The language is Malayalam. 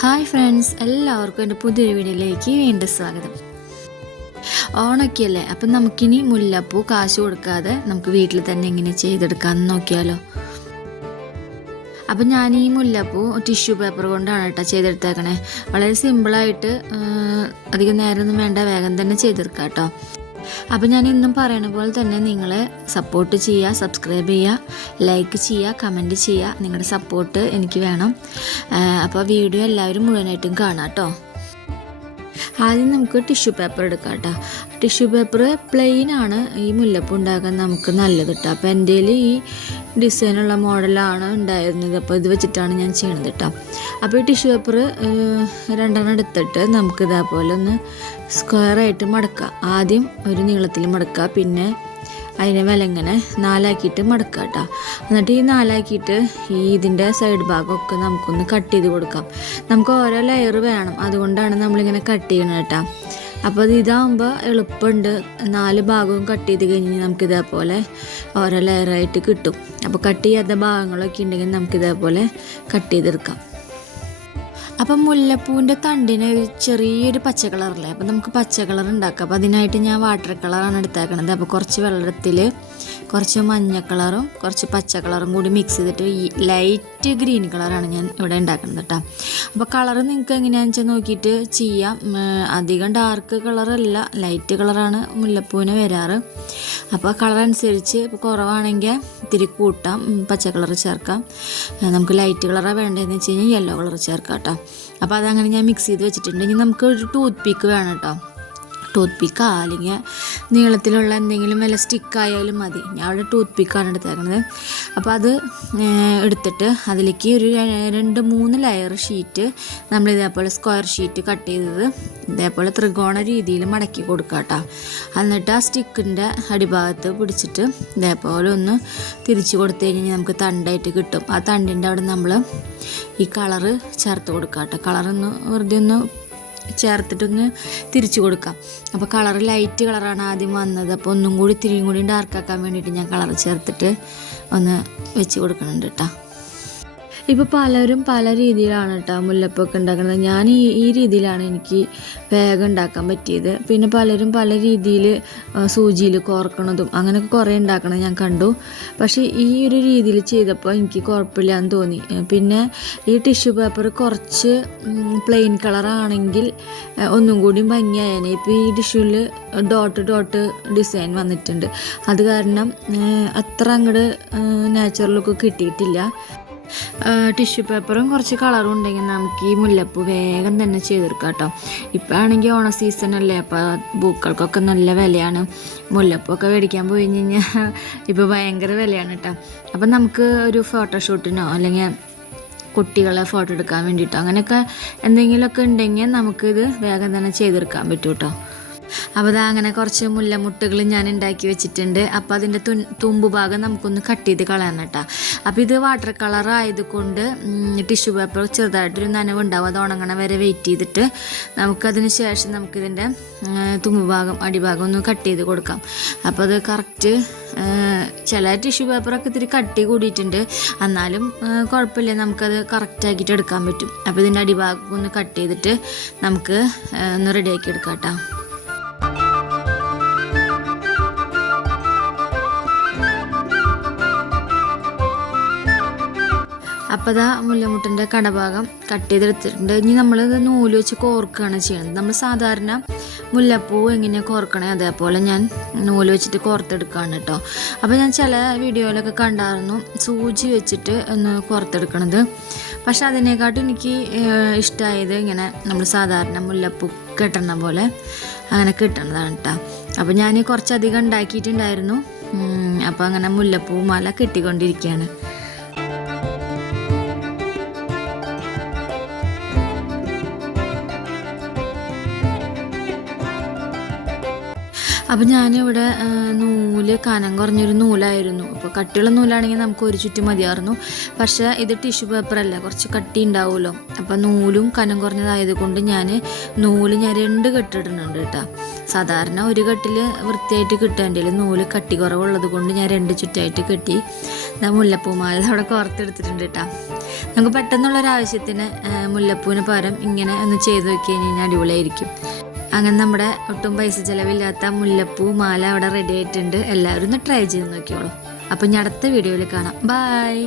ഹായ് ഫ്രണ്ട്സ് എല്ലാവർക്കും എന്റെ പുതിയൊരു വീഡിയോയിലേക്ക് വീണ്ടും സ്വാഗതം. ഓണൊക്കെയല്ലേ? അപ്പം നമുക്കിനി മുല്ലപ്പൂ കാശ് കൊടുക്കാതെ നമുക്ക് വീട്ടിൽ തന്നെ എങ്ങനെ ചെയ്തെടുക്കാമെന്ന് നോക്കിയാലോ. അപ്പം ഞാൻ ഈ മുല്ലപ്പൂ ടിഷ്യൂ പേപ്പർ കൊണ്ടാണ് കേട്ടോ ചെയ്തെടുത്തേക്കണേ. വളരെ സിമ്പിളായിട്ട് അധികം നേരമൊന്നും വേണ്ട വേഗം തന്നെ ചെയ്തെടുക്കാം കേട്ടോ. അപ്പം ഞാൻ ഇന്നും പറയണ പോലെ തന്നെ നിങ്ങൾ സപ്പോർട്ട് ചെയ്യുക സബ്സ്ക്രൈബ് ചെയ്യുക ലൈക്ക് ചെയ്യുക കമന്റ് ചെയ്യുക. നിങ്ങളുടെ സപ്പോർട്ട് എനിക്ക് വേണം. അപ്പോൾ വീഡിയോ എല്ലാവരും മുഴുവനായിട്ടും കാണാം കേട്ടോ. ആദ്യം നമുക്ക് ടിഷ്യൂ പേപ്പർ എടുക്കാം കേട്ടോ ടിഷ്യൂ പേപ്പർ പ്ലെയിൻ ആണ്. ഈ മുല്ലപ്പൂ ഉണ്ടാക്കാൻ നമുക്ക് നല്ലത് കേട്ടോ അപ്പോൾ എന്റെ ഈ ഡിസൈനുള്ള മോഡലാണ് ഉണ്ടായിരുന്നത്. അപ്പോൾ ഇത് വെച്ചിട്ടാണ് ഞാൻ ചെയ്യണത് കേട്ടോ അപ്പോൾ ഈ ടിഷ്യൂ പേപ്പർ രണ്ടെണ്ണം എടുത്തിട്ട് നമുക്ക് ഇതേപോലെ ഒന്ന് സ്ക്വയറായിട്ട് മടക്കുക ആദ്യം ഒരു നീളത്തിൽ മടക്കുക പിന്നെ അതിനെ വിലങ്ങനെ നാലാക്കിയിട്ട് മടക്കുക കേട്ടോ എന്നിട്ട് ഈ നാലാക്കിയിട്ട് ഈ ഇതിന്റെ സൈഡ് ഭാഗമൊക്കെ നമുക്കൊന്ന് കട്ട് ചെയ്ത് കൊടുക്കാം. നമുക്ക് ഓരോ ലെയർ വേണം. അതുകൊണ്ടാണ് നമ്മളിങ്ങനെ കട്ട് ചെയ്യണത് കേട്ടോ. അപ്പോൾ അത് ഇതാകുമ്പോൾ എളുപ്പമുണ്ട്. നാല് ഭാഗവും കട്ട് ചെയ്ത് കഴിഞ്ഞ് നമുക്കിതേപോലെ ഓരോ ലെയറായിട്ട് കിട്ടും. അപ്പോൾ കട്ട് ചെയ്യാത്ത ഭാഗങ്ങളൊക്കെ ഉണ്ടെങ്കിൽ നമുക്കിതേപോലെ കട്ട് ചെയ്തെടുക്കാം. അപ്പം മുല്ലപ്പൂവിന്റെ തണ്ടിന് ചെറിയൊരു പച്ച കളറല്ലേ? അപ്പം നമുക്ക് പച്ച കളർ ഉണ്ടാക്കാം. അപ്പം അതിനായിട്ട് ഞാൻ വാട്ടർ കളറാണ് എടുത്തേക്കണത്. അപ്പോൾ കുറച്ച് വെള്ളത്തിൽ കുറച്ച് മഞ്ഞ കളറും കുറച്ച് പച്ച കളറും കൂടി മിക്സ് ചെയ്തിട്ട് ഈ ലൈറ്റ് ഗ്രീൻ കളറാണ് ഞാൻ ഇവിടെ ഉണ്ടാക്കുന്നത് കേട്ടോ അപ്പോൾ കളർ നിങ്ങൾക്ക് എങ്ങനെയാണെന്ന് വെച്ചാൽ നോക്കിയിട്ട് ചെയ്യാം. അധികം ഡാർക്ക് കളറല്ല ലൈറ്റ് കളറാണ് മുല്ലപ്പൂവിന് വരാറ്. അപ്പോൾ കളർ അനുസരിച്ച് ഇപ്പോൾ കുറവാണെങ്കിൽ ഇത്തിരി കൂട്ടാം പച്ച കളർ ചേർക്കാം. നമുക്ക് ലൈറ്റ് കളറാണ് വേണ്ടതെന്ന് വെച്ച് കഴിഞ്ഞാൽ യെല്ലോ കളർ ചേർക്കാം കേട്ടോ അപ്പോൾ അതങ്ങനെ ഞാൻ മിക്സ് ചെയ്ത് വെച്ചിട്ടുണ്ട്. ഇനി നമുക്ക് ഒരു ടൂത്ത് പീക്ക് വേണം കേട്ടോ ടൂത്ത് പിക്കോ അല്ലെങ്കിൽ നീളത്തിലുള്ള എന്തെങ്കിലും വല്ല സ്റ്റിക്കായാലും മതി. ഞാൻ അവിടെ ടൂത്ത് പിക്കാണ് എടുത്തേക്കുന്നത് അപ്പോൾ അത് എടുത്തിട്ട് അതിലേക്ക് ഒരു രണ്ട് മൂന്ന് ലെയർ ഷീറ്റ് നമ്മൾ ഇതേപോലെ സ്ക്വയർ ഷീറ്റ് കട്ട് ചെയ്തത് ഇതേപോലെ ത്രികോണ രീതിയിൽ മടക്കി കൊടുക്കുക കേട്ടോ എന്നിട്ട് ആ സ്റ്റിക്കിന്റെ അടിഭാഗത്ത് പിടിച്ചിട്ട് ഇതേപോലെ ഒന്ന് തിരിച്ചു കൊടുത്തു കഴിഞ്ഞാൽ നമുക്ക് തണ്ടായിട്ട് കിട്ടും. ആ തണ്ടിന്റെ അവിടെ നമ്മൾ ഈ കളറ് ചേർത്ത് കൊടുക്കുക കേട്ടോ കളറൊന്ന് വെറുതെ ഒന്ന് ചേർത്തിട്ടൊന്ന് തിരിച്ചു കൊടുക്കാം. അപ്പോൾ കളർ ലൈറ്റ് കളറാണ് ആദ്യം വന്നത്. അപ്പോൾ ഒന്നും കൂടി തിരിയും കൂടി ഡാർക്കാക്കാൻ വേണ്ടിയിട്ട് ഞാൻ കളർ ചേർത്തിട്ട് ഒന്ന് വെച്ച് കൊടുക്കുന്നുണ്ട് കേട്ടോ ഇപ്പോൾ പലരും പല രീതിയിലാണ് കേട്ടോ മുല്ലപ്പൊക്കെ ഉണ്ടാക്കുന്നത് ഞാൻ ഈ ഈ രീതിയിലാണ് എനിക്ക് വേഗം ഉണ്ടാക്കാൻ പറ്റിയത്. പിന്നെ പലരും പല രീതിയിൽ സൂചിയിൽ കോർക്കണതും അങ്ങനെയൊക്കെ കുറേ ഉണ്ടാക്കണത് ഞാൻ കണ്ടു. പക്ഷേ ഈ ഒരു രീതിയിൽ ചെയ്തപ്പോൾ എനിക്ക് കുഴപ്പമില്ല എന്ന് തോന്നി പിന്നെ ഈ ടിഷ്യൂ പേപ്പർ കുറച്ച് പ്ലെയിൻ കളറാണെങ്കിൽ ഒന്നും കൂടി ഭംഗിയായേനെ. ഇപ്പോൾ ഈ ടിഷ്യൂവിൽ ഡോട്ട് ഡോട്ട് ഡിസൈൻ വന്നിട്ടുണ്ട്. അത് കാരണം അത്ര അങ്ങോട്ട് നാച്ചുറൽ ലുക്ക് കിട്ടിയിട്ടില്ല. ടിഷ്യൂ പേപ്പറും കുറച്ച് കളറും ഉണ്ടെങ്കിൽ നമുക്ക് ഈ മുല്ലപ്പൂ വേഗം തന്നെ ചെയ്തെടുക്കാം കേട്ടോ. ഇപ്പം ആണെങ്കിൽ ഓണ സീസൺ അല്ലേ അപ്പോൾ പൂക്കൾക്കൊക്കെ നല്ല വിലയാണ്. മുല്ലപ്പൂ ഒക്കെ മേടിക്കാൻ പോയി കഴിഞ്ഞാൽ ഇപ്പോൾ ഭയങ്കര വിലയാണ് കേട്ടോ. അപ്പം നമുക്ക് ഒരു ഫോട്ടോഷൂട്ടിനോ അല്ലെങ്കിൽ കുട്ടികളെ ഫോട്ടോ എടുക്കാൻ വേണ്ടിയിട്ടോ അങ്ങനെയൊക്കെ എന്തെങ്കിലുമൊക്കെ ഉണ്ടെങ്കിൽ നമുക്കിത് വേഗം തന്നെ ചെയ്തെടുക്കാൻ പറ്റും കേട്ടോ അപ്പോൾ അത് അങ്ങനെ കുറച്ച് മുല്ലമുട്ടുകൾ ഞാൻ ഉണ്ടാക്കി വെച്ചിട്ടുണ്ട്. അപ്പോൾ അതിന്റെ തു തുമ്പ് ഭാഗം നമുക്കൊന്ന് കട്ട് ചെയ്ത് കളയണം കേട്ടോ. അപ്പോൾ ഇത് വാട്ടർ കളർ ആയതുകൊണ്ട് ടിഷ്യൂ പേപ്പർ ചെറുതായിട്ടൊരു നനവുണ്ടാവും അത് ഉണങ്ങണ വരെ വെയിറ്റ് ചെയ്തിട്ട് നമുക്കതിന് ശേഷം നമുക്കിതിന്റെ തുമ്പ് ഭാഗം അടിഭാഗം ഒന്ന് കട്ട് ചെയ്ത് കൊടുക്കാം. അപ്പോൾ അത് കറക്റ്റ് ചില ടിഷ്യൂ പേപ്പറൊക്കെ ഇത്തിരി കട്ടി കൂടിയിട്ടുണ്ട്. എന്നാലും കുഴപ്പമില്ല. നമുക്കത് കറക്റ്റാക്കിയിട്ട് എടുക്കാൻ പറ്റും. അപ്പോൾ ഇതിന്റെ അടിഭാഗം ഒന്ന് കട്ട് ചെയ്തിട്ട് നമുക്ക് ഒന്ന് റെഡിയാക്കി എടുക്കാം കേട്ടോ. അപ്പോൾ അതാ മുല്ലമുട്ടിന്റെ കടഭാഗം കട്ട് ചെയ്തെടുത്തിട്ടുണ്ട്. ഇനി നമ്മളിത് നൂൽ വെച്ച് കോർക്കുകയാണ് ചെയ്യുന്നത്. നമ്മൾ സാധാരണ മുല്ലപ്പൂ എങ്ങനെ കോർക്കണേ അതേപോലെ ഞാൻ നൂൽ വെച്ചിട്ട് കോർത്തെടുക്കുകയാണ് കേട്ടോ. അപ്പോൾ ഞാൻ ചില വീഡിയോയിലൊക്കെ കണ്ടായിരുന്നു സൂചി വെച്ചിട്ട് ഒന്ന് കോർത്തെടുക്കണത്. പക്ഷെ അതിനെക്കാട്ടും എനിക്ക് ഇഷ്ടമായത് ഇങ്ങനെ നമ്മൾ സാധാരണ മുല്ലപ്പൂ കെട്ടണ പോലെ അങ്ങനെ കിട്ടണതാണ് കേട്ടോ. അപ്പോൾ ഞാൻ കുറച്ചധികം ഉണ്ടാക്കിയിട്ടുണ്ടായിരുന്നു. അപ്പോൾ അങ്ങനെ മുല്ലപ്പൂ മാല കെട്ടിക്കൊണ്ടിരിക്കുകയാണ്. അപ്പം ഞാനിവിടെ നൂൽ കനം കുറഞ്ഞൊരു നൂലായിരുന്നു. അപ്പോൾ കട്ടിയുള്ള നൂലാണെങ്കിൽ നമുക്ക് ഒരു ചുറ്റും മതിയായിരുന്നു. പക്ഷേ ഇത് ടിഷ്യൂ പേപ്പറല്ല കുറച്ച് കട്ടി ഉണ്ടാവുമല്ലോ. അപ്പം നൂലും കനം കുറഞ്ഞതായത് കൊണ്ട് ഞാൻ നൂൽ ഞാൻ രണ്ട് കെട്ടിടുന്നുണ്ട് കേട്ടോ. സാധാരണ ഒരു കെട്ടിൽ വൃത്തിയായിട്ട് കിട്ടേണ്ടതിൽ നൂൽ കട്ടി കുറവുള്ളത് കൊണ്ട് ഞാൻ രണ്ട് ചുറ്റായിട്ട് കെട്ടി. ഞാൻ മുല്ലപ്പൂമാല അവിടെ കോർത്തെടുത്തിട്ടുണ്ട് കേട്ടോ. നമുക്ക് പെട്ടെന്നുള്ളൊരാവശ്യത്തിന് മുല്ലപ്പൂവിന് പകരം ഇങ്ങനെ ഒന്ന് ചെയ്ത് നോക്കി കഴിഞ്ഞാൽ അടിപൊളിയായിരിക്കും. അങ്ങനെ നമ്മുടെ ഒട്ടും പൈസ ചിലവില്ലാത്ത മുല്ലപ്പൂ മാല അവിടെ റെഡി ആയിട്ടുണ്ട്. എല്ലാവരും ഒന്ന് ട്രൈ ചെയ്ത് നോക്കിയോളൂ അപ്പം ഞാൻ അടുത്ത വീഡിയോയിൽ കാണാം. ബായ്